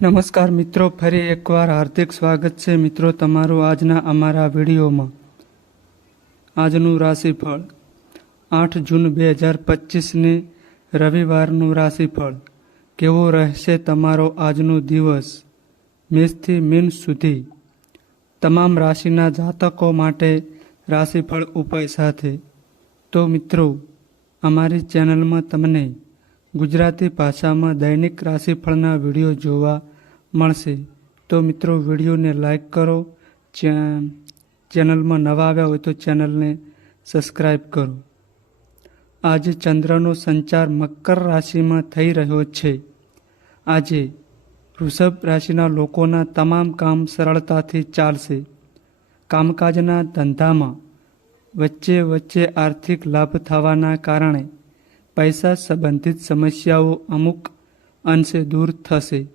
નમસ્કાર મિત્રો, ફરી એકવાર હાર્દિક સ્વાગત છે મિત્રો તમારું આજના અમારા વિડીયોમાં. આજનું રાશિફળ આઠ જૂન બે હજાર પચીસને રવિવારનું રાશિફળ. કેવો રહેશે તમારો આજનો દિવસ? મેષથી મીન સુધી. તમામ રાશિના જાતકો માટે રાશિફળ ઉપાય સાથે. તો મિત્રો, અમારી ચેનલમાં તમને ગુજરાતી ભાષામાં દૈનિક રાશિફળના વીડિયો જોવા મળશે. તો મિત્રો, વિડીયોને લાઈક કરો. ચેનલમાં નવા આવ્યા હોય તો ચેનલને સબસ્ક્રાઈબ કરો. આજે ચંદ્રનો સંચાર મકર રાશિમાં થઈ રહ્યો છે. આજે વૃષભ રાશિના લોકોના તમામ કામ સરળતાથી ચાલશે. કામકાજના ધંધામાં વચ્ચે વચ્ચે આર્થિક લાભ થવાના કારણે પૈસા સંબંધિત સમસ્યાઓ અમુક અંશે દૂર થશે.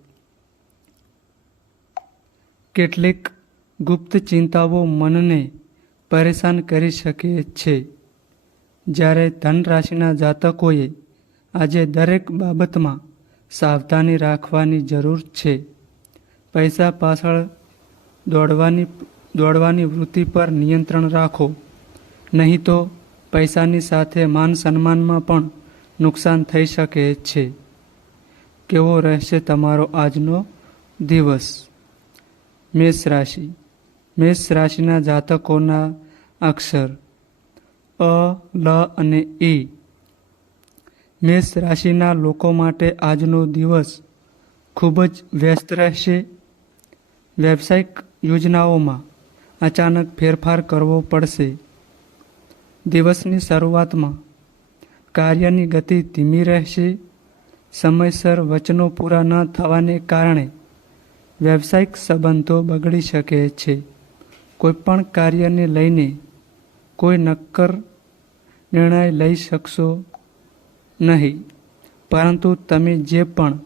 કેટલીક ગુપ્ત ચિંતાઓ મનને પરેશાન કરી શકે છે. જ્યારે ધન રાશિના જાતકોએ આજે દરેક બાબતમાં સાવધાની રાખવાની જરૂર છે. પૈસા પાછળ દોડવાની દોડવાની વૃત્તિ પર નિયંત્રણ રાખો. નહીં તો પૈસાની સાથે માન સન્માનમાં પણ નુકસાન થઈ શકે છે. કેવો રહેશે તમારો આજનો દિવસ? મેષ રાશિ. મેષ રાશિના જાતકોના અક્ષર અ, લ અને ઈ મેષ રાશિના લોકો માટે આજનો દિવસ ખૂબ જ વ્યસ્ત રહેશે. વ્યવસાયિક યોજનાઓમાં અચાનક ફેરફાર કરવો પડશે. દિવસની શરૂઆતમાં કાર્યની ગતિ ધીમી રહેશે. સમયસર વચનો પૂરા ન થવાને કારણે વ્યવસાયિક સંબંધો બગડી શકે છે. કોઈપણ કાર્યને લઈને કોઈ નક્કર નિર્ણય લઈ શકશો નહીં. પરંતુ તમે જે પણ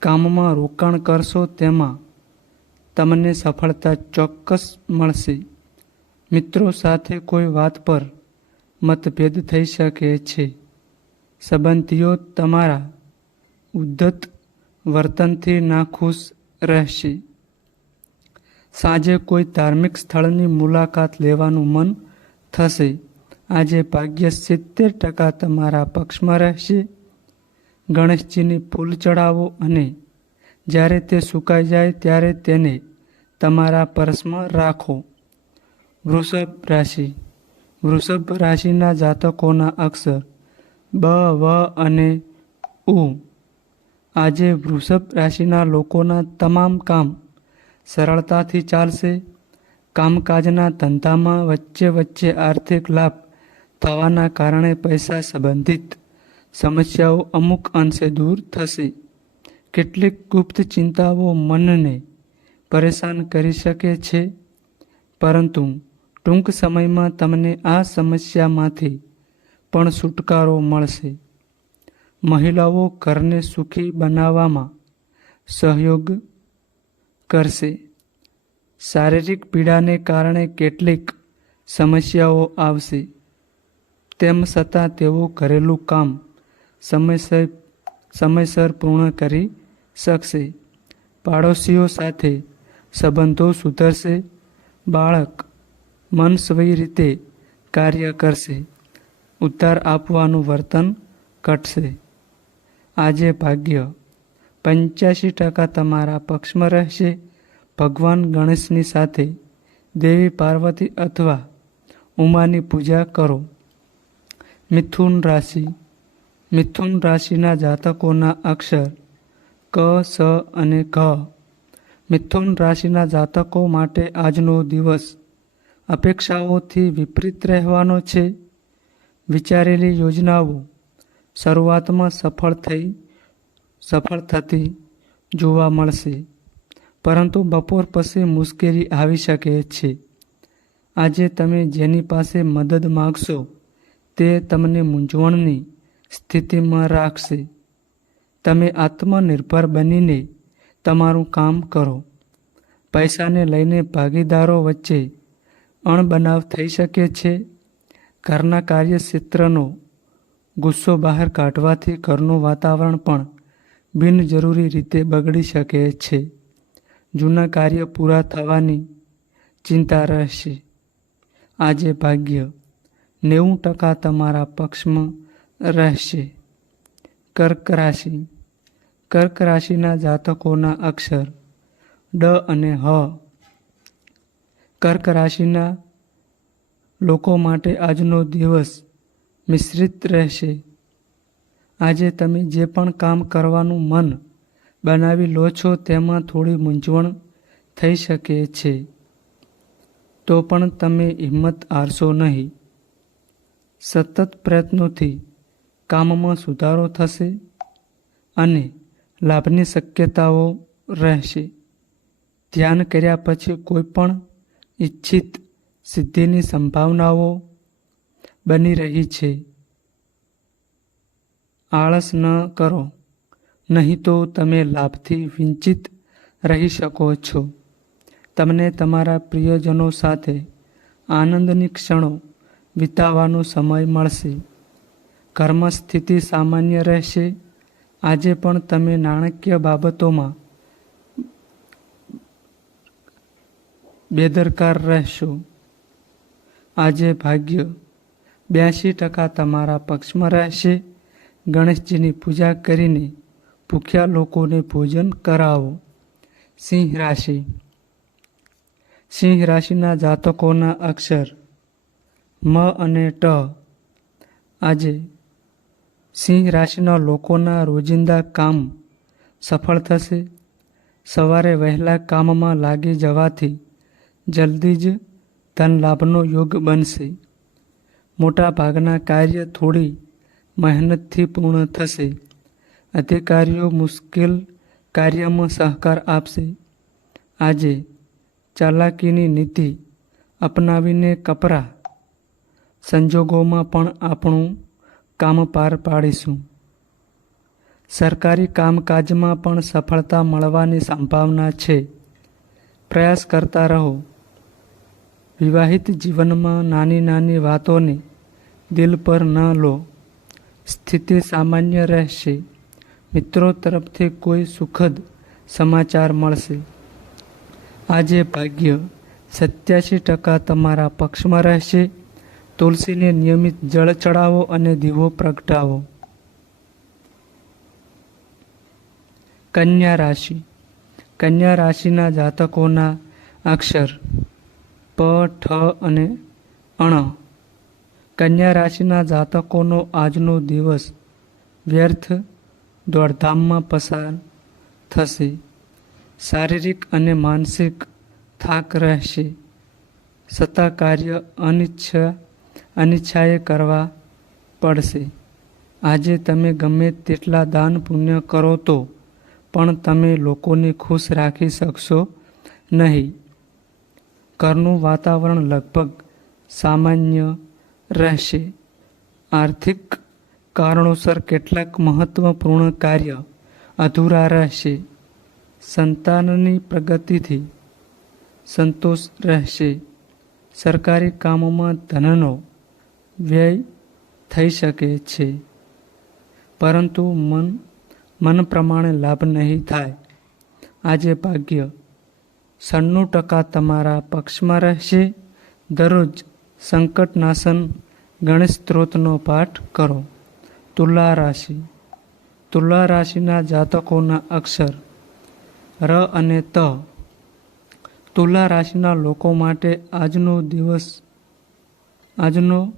કામમાં રોકાણ કરશો તેમાં તમને સફળતા ચોક્કસ મળશે. મિત્રો સાથે કોઈ વાત પર મતભેદ થઈ શકે છે. સંબંધીઓ તમારા ઉદ્ધત વર્તનથી નાખુશ રહેશે. સાંજે કોઈ ધાર્મિક સ્થળની મુલાકાત લેવાનું મન થશે. આજે ભાગ્ય સિત્તેર ટકા તમારા પક્ષમાં રહેશે. ગણેશજીની ફૂલ ચડાવો અને જ્યારે તે સુકાઈ જાય ત્યારે તેને તમારા પર્સમાં રાખો. વૃષભ રાશિ. વૃષભ રાશિના જાતકોના અક્ષર બ, વ અને ઉ. આજે વૃષભ રાશિના લોકોના તમામ કામ સરળતાથી ચાલશે. કામકાજના ધંધામાં વચ્ચે વચ્ચે આર્થિક લાભ થવાના કારણે પૈસા સંબંધિત સમસ્યાઓ અમુક અંશે દૂર થશે. કેટલીક ગુપ્ત ચિંતાઓ મનને પરેશાન કરી શકે છે. પરંતુ ટૂંક સમયમાં તમને આ સમસ્યામાંથી પણ છુટકારો મળશે. મહિલાઓ ઘરને સુખી બનાવવામાં સહયોગ કરશે. શારીરિક પીડાને કારણે કેટલીક સમસ્યાઓ આવશે. તેમ છતાં તેઓ ઘરેલું કામ સમયસર સમયસર પૂર્ણ કરી શકશે. પાડોશીઓ સાથે સંબંધો સુધરશે. બાળક મનસ્વી રીતે કાર્ય કરશે. ઉદ્ધાર આપવાનું વર્તન ઘટશે. આજે ભાગ્ય. પંચ્યાસી ટકા તમારા પક્ષમાં રહેશે. ભગવાન ગણેશની સાથે દેવી પાર્વતી અથવા ઉમાની પૂજા કરો. મિથુન રાશિ. મિથુન રાશિના જાતકોના અક્ષર ક, સ અને ઘ. મિથુન રાશિના જાતકો માટે આજનો દિવસ અપેક્ષાઓથી વિપરીત રહેવાનો છે. વિચારેલી યોજનાઓ શરૂઆતમાં સફળ થઈ, સફળ થતી જોવા મળશે. પરંતુ બપોર પછી મુશ્કેલી આવી શકે છે. આજે તમે જેની પાસે મદદ માગશો તે તમને મૂંઝવણની સ્થિતિમાં રાખશે. તમે આત્મનિર્ભર બનીને તમારું કામ કરો. પૈસાને લઈને ભાગીદારો વચ્ચે અણબનાવ થઈ શકે છે. ઘરના કાર્યક્ષેત્રનો ગુસ્સો બહાર કાઢવાથી ઘરનું વાતાવરણ પણ બિનજરૂરી રીતે બગડી શકે છે. જૂના કાર્ય પૂરા થવાની ચિંતા રહેશે. આજે ભાગ્ય નેવું ટકા તમારા પક્ષમાં રહેશે. કર્ક રાશિ. કર્ક રાશિના જાતકોના અક્ષર ડ અને હ. કર્ક રાશિના લોકો માટે આજનો દિવસ મિશ્રિત રહેશે. આજે તમે જે પણ કામ કરવાનું મન બનાવી લો છો તેમાં થોડી મૂંઝવણ થઈ શકે છે. તો પણ તમે હિંમત હારશો નહીં. સતત પ્રયત્નોથી કામમાં સુધારો થશે અને લાભની શક્યતાઓ રહેશે. ધ્યાન કર્યા પછી કોઈ પણ ઈચ્છિત સિદ્ધિની સંભાવનાઓ બની રહી છે. આળસ ન કરો, નહીં તો તમે લાભથી વિંચિત રહી શકો છો. તમને તમારા પ્રિયજનો સાથે આનંદની ક્ષણો વિતાવવાનો સમય મળશે. કર્મ સ્થિતિ સામાન્ય રહેશે. આજે પણ તમે નાણાકીય બાબતોમાં બેદરકાર રહેશો. આજે ભાગ્ય બ્યાસી ટકા તમારા પક્ષમાં રહેશે. ગણેશજીની પૂજા કરીને ભૂખ્યા લોકોને ભોજન કરાવો. સિંહ રાશિ. સિંહ રાશિના જાતકોના અક્ષર મ અને ટ. આજે સિંહ રાશિના લોકોના રોજિંદા કામ સફળ થશે. સવારે વહેલા કામમાં લાગી જવાથી જલ્દી જ ધન લાભનો યોગ બનશે. મોટા ભાગના કાર્ય થોડી મહેનતથી પૂર્ણ થશે. અધિકારીઓ મુશ્કેલ કાર્યમાં સહકાર આપશે. આજે ચાલાકીની નીતિ અપનાવીને કપરા સંજોગોમાં પણ આપણું કામ પાર પાડીશું. સરકારી કામકાજમાં પણ સફળતા મળવાની સંભાવના છે. પ્રયાસ કરતા રહો. વિવાહિત જીવનમાં નાની નાની વાતોને દિલ પર ન લો. સ્થિતિ સામાન્ય રહેશે. મિત્રો તરફથી કોઈ સુખદ સમાચાર મળશે. આજે ભાગ્ય સત્યાસી ટકા તમારા પક્ષમાં રહેશે. તુલસીને નિયમિત જળ ચડાવો અને દીવો પ્રગટાવો. કન્યા રાશિ. કન્યા રાશિના જાતકોના અક્ષર. પ, ઠ અને અણ. કન્યા રાશિના જાતકોનો આજનો દિવસ વ્યર્થ દોડધામમાં પસાર થશે. શારીરિક અને માનસિક થાક રહેશે. છતાં કાર્ય અનિચ્છા, અનિચ્છાએ કરવા પડશે. આજે તમે ગમે તેટલા દાન પુણ્ય કરો તો પણ તમે લોકોને ખુશ રાખી શકશો નહીં. ઘરનું વાતાવરણ લગભગ સામાન્ય રહેશે. આર્થિક કારણોસર કેટલાક મહત્વપૂર્ણ કાર્ય અધૂરા રહેશે. સંતાનની પ્રગતિથી સંતોષ રહેશે. સરકારી કામોમાં ધનનો વ્યય થઈ શકે છે. પરંતુ મન મન પ્રમાણે લાભ નહીં થાય. આજે ભાગ્ય સન્નું ટકા તમારા પક્ષમાં રહેશે. દરરોજ સંકટનાશન ગણેશ સ્ત્રોતનો પાઠ કરો. તુલા રાશિ. તુલા રાશિના જાતકોના અક્ષર ર અને ત. તુલા રાશિના લોકો માટે આજનો દિવસ, આજનો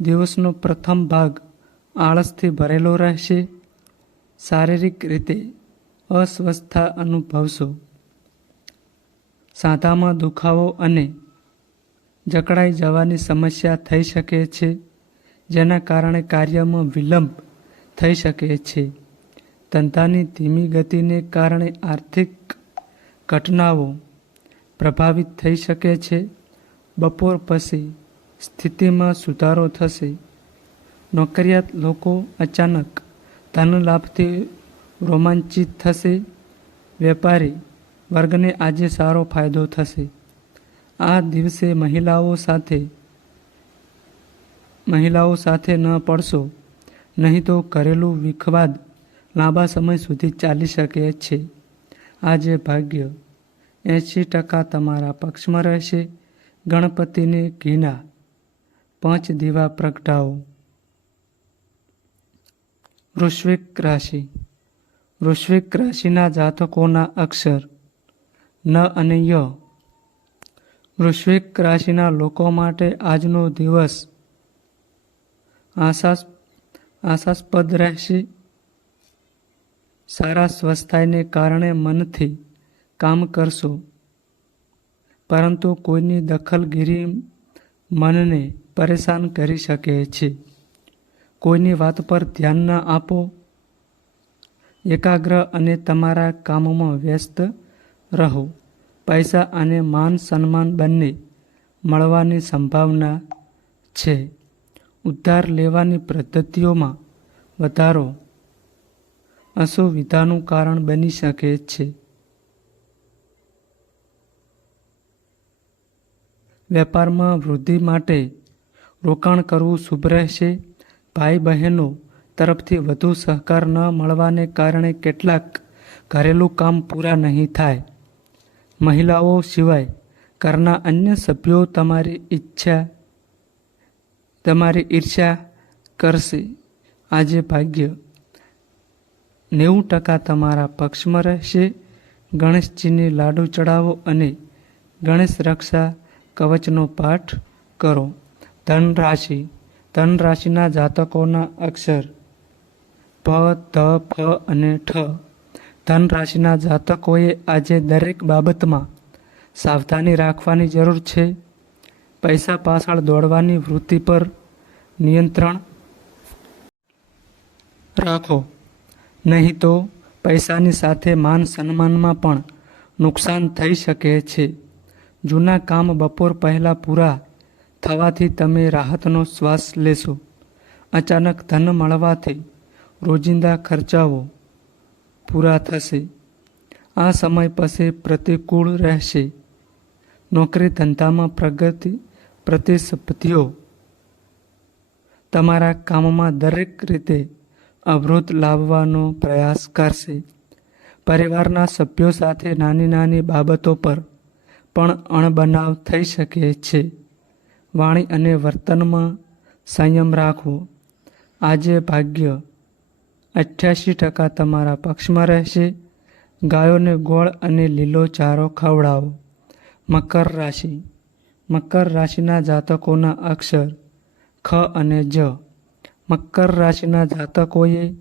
દિવસનો પ્રથમ ભાગ આળસથી ભરેલો રહેશે. શારીરિક રીતે અસ્વસ્થતા અનુભવશો. સાંધામાં દુખાવો અને જકડાઈ જવાની સમસ્યા થઈ શકે છે, જેના કારણે કાર્યમાં વિલંબ થઈ શકે છે. ધંધાની ધીમી ગતિને કારણે આર્થિક ઘટનાઓ પ્રભાવિત થઈ શકે છે. બપોર પછી સ્થિતિમાં સુધારો થશે. નોકરિયાત લોકો અચાનક ધન લાભથી રોમાંચિત થશે. વેપારી વર્ગને આજે સારો ફાયદો થશે. આ દિવસે મહિલાઓ સાથે મહિલાઓ સાથે ન પડશો, નહીં તો ઘરેલું વિખવાદ લાંબા સમય સુધી ચાલી શકે છે. આજે ભાગ્ય એંશી ટકા તમારા પક્ષમાં રહેશે. ગણપતિને ઘીના પાંચ દીવા પ્રગટાવો. વૃશ્વિક રાશિ. વૃશ્વિક રાશિના જાતકોના અક્ષર ન અને ય વૃશ્વિક રાશિના લોકો માટે આજનો દિવસ આશાસ, આશાસ્પદ રહેશે સારા સ્વસ્થાયને કારણે મનથી કામ કરશો. પરંતુ કોઈની દખલગીરી મનને પરેશાન કરી શકે છે. કોઈની વાત પર ધ્યાન ન આપો. એકાગ્ર અને તમારા કામમાં વ્યસ્ત રહો. પૈસા અને માન સન્માન બંને મળવાની સંભાવના છે. ઉદ્ધાર લેવાની પદ્ધતિઓમાં વધારો અસુવિધાનું કારણ બની શકે છે. વેપારમાં વૃદ્ધિ માટે રોકાણ કરવું શુભ રહેશે. ભાઈ બહેનો તરફથી વધુ સહકાર ન મળવાને કારણે કેટલાક ઘરેલું કામ પૂરા નહીં થાય. મહિલાઓ સિવાય ઘરના અન્ય સભ્યો તમારી ઈચ્છા, તમારી ઈર્ષ્યા કરશે. આજે ભાગ્ય નેવું ટકા તમારા પક્ષમાં રહેશે. ગણેશજીને લાડુ ચડાવો અને ગણેશ રક્ષા કવચનો પાઠ કરો. ધન રાશિ ધન રાશિના જાતકોના અક્ષર, પ, ધ ફ અને ઠ. ધન રાશિના જાતકોએ આજે દરેક બાબતમાં સાવધાની રાખવાની જરૂર છે. પૈસા પાછળ દોડવાની વૃત્તિ પર નિયંત્રણ રાખો. નહીં તો પૈસાની સાથે માન સન્માનમાં પણ નુકસાન થઈ શકે છે. જૂના કામ બપોર પહેલાં પૂરા થવાથી તમે રાહતનો શ્વાસ લેશો. અચાનક ધન મળવાથી રોજિંદા ખર્ચાઓ પૂરા થશે. આ સમય પછી પ્રતિકૂળ રહેશે. નોકરી ધંધામાં પ્રગતિ પ્રતિસ્પર્ધીઓ તમારા કામમાં દરેક રીતે અવરોધ લાવવાનો પ્રયાસ કરશે. પરિવારના સભ્યો સાથે નાની નાની બાબતો પર પણ અણબનાવ થઈ શકે છે. વાણી અને વર્તનમાં સંયમ રાખવો. આજે ભાગ્ય અઠ્યાસી ટકા તમારા પક્ષમાં રહેશે. ગાયોને ગોળ અને લીલો ચારો ખવડાવો. મકર રાશિ. મકર રાશિના જાતકોના અક્ષર ખ અને જ. મકર રાશિના જાતકોએ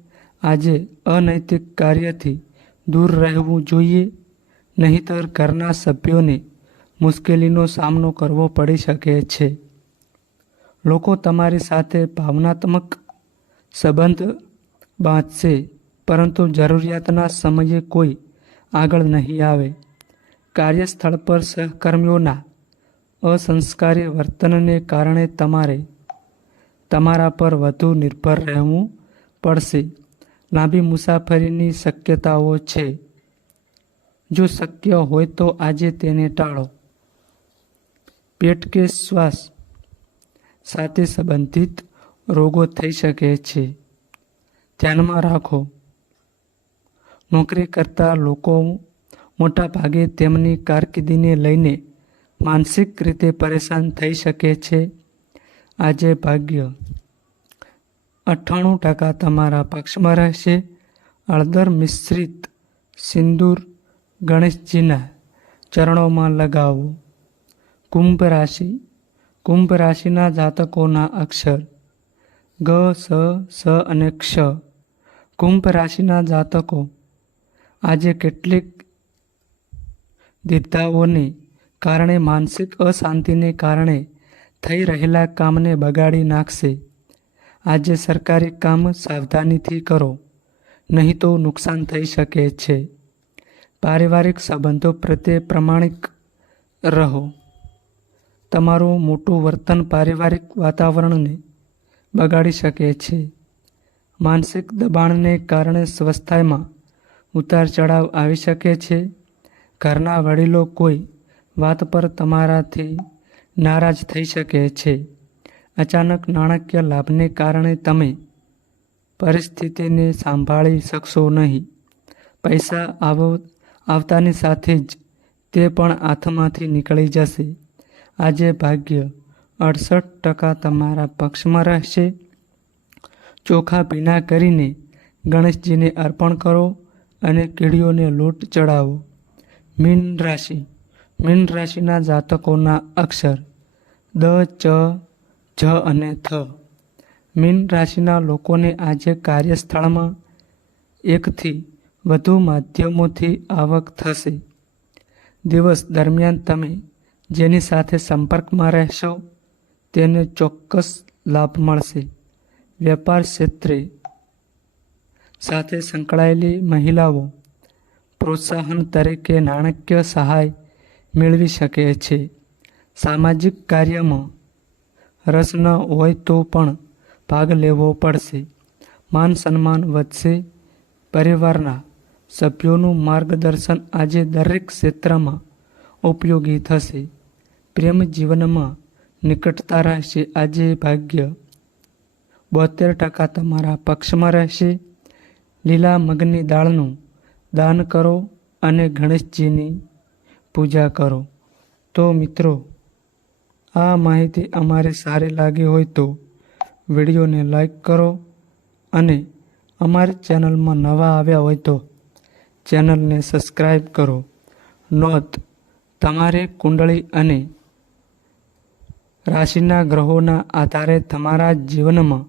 આજે અનૈતિક કાર્યથી દૂર રહેવું જોઈએ. નહીંતર ઘરના સભ્યોને મુશ્કેલીનો સામનો કરવો પડી શકે છે. લોકો તમારી સાથે ભાવનાત્મક સંબંધ બાંધશે પરંતુ જરૂરિયાતના સમયે કોઈ આગળ નહીં આવે. કાર્યસ્થળ પર સહકર્મીઓના અસંસ્કારી વર્તનને કારણે તમારે તમારા પર વધુ નિર્ભર રહેવું પડશે. લાંબી મુસાફરીની શક્યતાઓ છે. જો શક્ય હોય તો આજે તેને ટાળો. પેટ કે શ્વાસ સાથે સંબંધિત રોગો થઈ શકે છે. ધ્યાનમાં રાખો. નોકરી કરતા લોકો મોટા ભાગે તેમની કારકિર્દીને લઈને માનસિક રીતે પરેશાન થઈ શકે છે. આજે ભાગ્ય અઠ્ઠાણું ટકા તમારા પક્ષમાં રહેશે. હળદર મિશ્રિત સિંદૂર ગણેશજીના ચરણોમાં લગાવો. કુંભ રાશિ કુંભ રાશિના જાતકોના અક્ષર ગ, સ સ અને ક્ષ કુંભ રાશિના જાતકો આજે કેટલીક દીર્ઘાઓને કારણે માનસિક અશાંતિને કારણે થઈ રહેલા કામને બગાડી નાખશે. આજે સરકારી કામ સાવધાનીથી કરો, નહીં તો નુકસાન થઈ શકે છે. પારિવારિક સંબંધો પ્રત્યે પ્રમાણિક રહો. તમારું મોટું વર્તન પારિવારિક વાતાવરણને બગાડી શકે છે. માનસિક દબાણને કારણે સ્વસ્થાયમાં ઉતાર ચઢાવ આવી શકે છે. ઘરના વડીલો કોઈ વાત પર તમારાથી નારાજ થઈ શકે છે. અચાનક નાણાકીય લાભને કારણે તમે પરિસ્થિતિને સાંભળી શકશો નહીં. પૈસા આવ, આવતાની સાથે જ તે પણ હાથમાંથી નીકળી જશે. આજે ભાગ્ય અડસઠ ટકા તમારા પક્ષમાં રહેશે. ચોખા ભીના કરીને ગણેશજીને અર્પણ કરો અને કીડીઓને લોટ ચડાવો મીન રાશિ. મીન રાશિના જાતકોના અક્ષર દ, ચ, જ અને થ. મીન રાશિના લોકોને આજે કાર્યસ્થળમાં એકથી વધુ માધ્યમોથી આવક થશે. દિવસ દરમિયાન તમે જેની સાથે સંપર્કમાં રહેશો તેને ચોક્કસ લાભ મળશે. વેપાર ક્ષેત્રે સાથે સંકળાયેલી મહિલાઓ પ્રોત્સાહન તરીકે નાણાકીય સહાય મેળવી શકે છે. સામાજિક કાર્યમાં રસ ન હોય તો પણ ભાગ લેવો પડશે. માન સન્માન વધશે. પરિવારના સભ્યોનું માર્ગદર્શન આજે દરેક ક્ષેત્રમાં ઉપયોગી થશે. પ્રેમ જીવનમાં નિકટતા રહેશે. આજે ભાગ્ય બોતેર ટકા તમારા પક્ષમાં રહેશે. લીલા મગની દાળનું દાન કરો અને ગણેશજીની પૂજા કરો. તો મિત્રો, આ માહિતી અમારે સારી લાગી હોય તો વિડીયોને લાઈક કરો અને અમારી ચેનલમાં નવા આવ્યા હોય તો ચેનલને સબસ્ક્રાઈબ કરો. નોંધ, તમારે કુંડળી અને રાશિના ગ્રહોના આધારે તમારા જીવનમાં